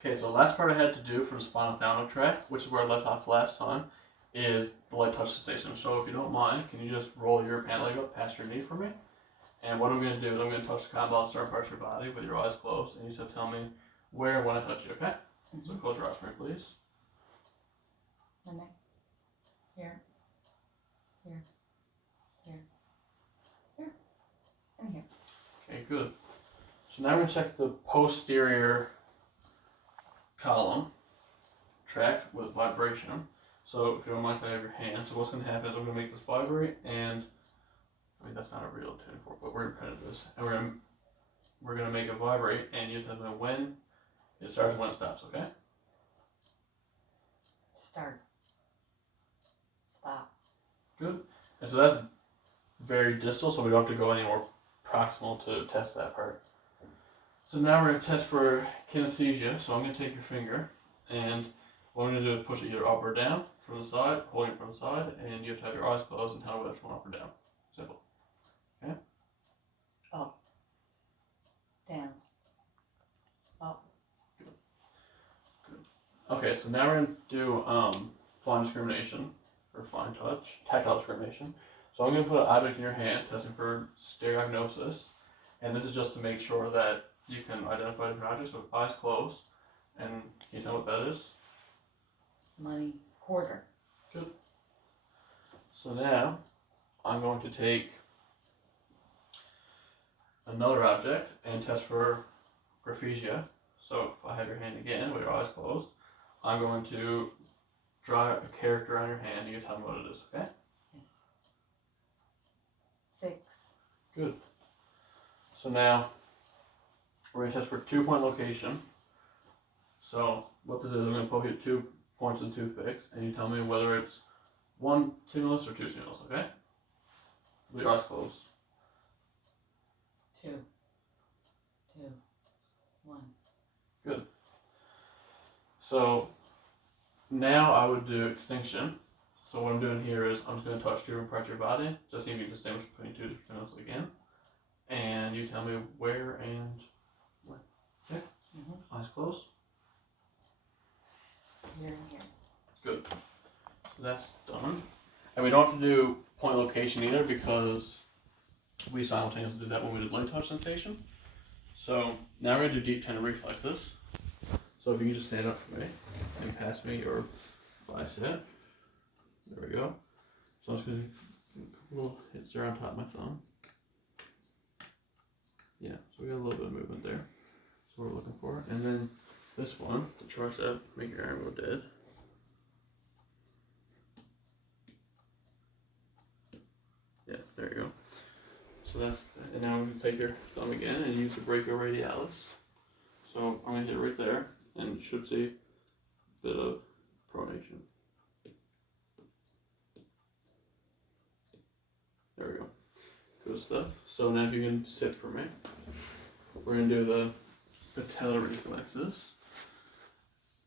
Okay, so the last part I had to do for the spinal track, which is where I left off last time, is the light touch sensation. So if you don't mind, can you just roll your pant leg up past your knee for me? And what I'm going to do is I'm going to touch the combo on certain parts of your body with your eyes closed, and you just have to tell me where and when I touch you, okay? So close your eyes for me, please. My neck. Here. Here. Here. Here. And here. Okay, good. So now we're going to check the posterior column track with vibration. So if you don't mind, if I have your hand. So what's going to happen is I'm going to make this vibrate, and I mean that's not a real tuning fork, but we're going to print this, and we're going to make it vibrate, and you tell me when it starts and when it stops. Okay? Start. Stop. Good. And so that's very distal, so we don't have to go any more proximal to test that part. So now we're going to test for kinesthesia. So I'm going to take your finger, and what I'm going to do is push it either up or down from the side, holding it from the side, and you have to have your eyes closed and tell me whether it's going up or down. Simple. Okay? Up. Down. Up. Good. Okay, so now we're going to do fine discrimination, or fine touch, tactile discrimination. So I'm going to put an object in your hand, testing for stereognosis, and this is just to make sure that you can identify different objects. So eyes closed, and can you tell what that is? Money. Quarter. Good. So now I'm going to take another object and test for graphisia. So if I have your hand again with your eyes closed, I'm going to draw a character on your hand. You can tell me what it is, okay? Yes. 6. Good. So now we're going to test for 2-point location. So what this is, I'm going to poke you at 2 points and toothpicks, and you tell me whether it's 1 stimulus or 2 stimulus, okay? With your eyes closed. 2. 2. 1. Good. So now I would do extinction. So what I'm doing here is I'm just going to touch different parts of your body, just so you can distinguish between 2 different stimulus again. And you tell me where and when. Okay? Eyes closed. Here and here. Good. So that's done. And we don't have to do point location either, because we simultaneously did that when we did light touch sensation. So now we're going to do deep tendon reflexes. So if you can just stand up for me and pass me your bicep. There we go. So I'm just going to do a couple little hits there on top of my thumb. Yeah, so we got a little bit of movement there. That's what we're looking for. And then this one, the tricep, make your arm go dead. Yeah, there you go. So that's, and now we're going to take your thumb again and use the brachioradialis. So I'm going to hit it right there, and you should see a bit of pronation. There we go. Good stuff. So now if you can sit for me, we're going to do the patellar reflexes.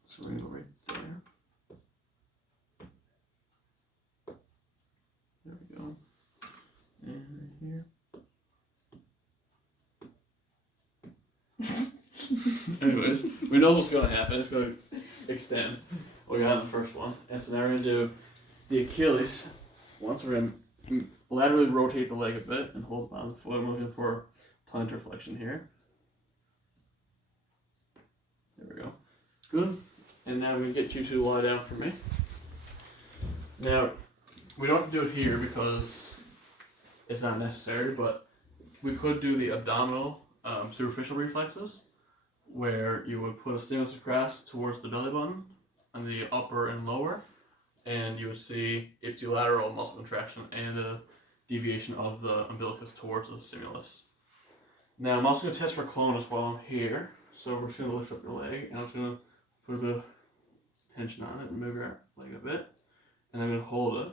So we're going to go right there. There we go. And right here. Anyways, we know what's going to happen. It's going to extend what we got in the first one. And so now we're going to do the Achilles. Once we're going to laterally rotate the leg a bit and hold on the foot. I'm looking for plantar flexion here. There we go. Good. And now we get you to lie down for me. Now, we don't have to do it here because it's not necessary, but we could do the abdominal superficial reflexes, where you would put a stimulus across towards the belly button on the upper and lower, and you would see ipsilateral muscle contraction and a deviation of the umbilicus towards the stimulus. Now I'm also going to test for clonus while I'm here, so we're just going to lift up your leg, and I'm just going to put a bit of tension on it and move your leg a bit, and I'm going to hold it.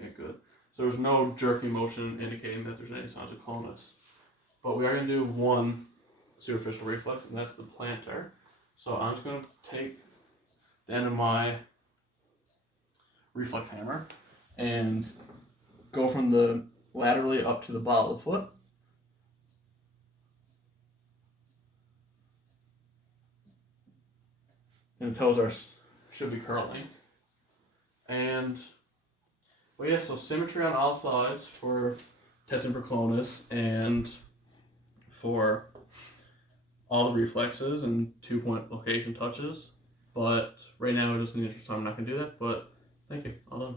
Okay, good. So there's no jerky motion indicating that there's any signs of clonus. But we are going to do one superficial reflex, and that's the plantar. So I'm just going to take the end of my reflex hammer and go from the laterally up to the ball of the foot. And the toes should be curling. And well, yeah, so symmetry on all sides for testing for clonus and for all the reflexes and 2-point location touches. But right now, just in the interest of time, I'm not going to do that. But thank you. All done.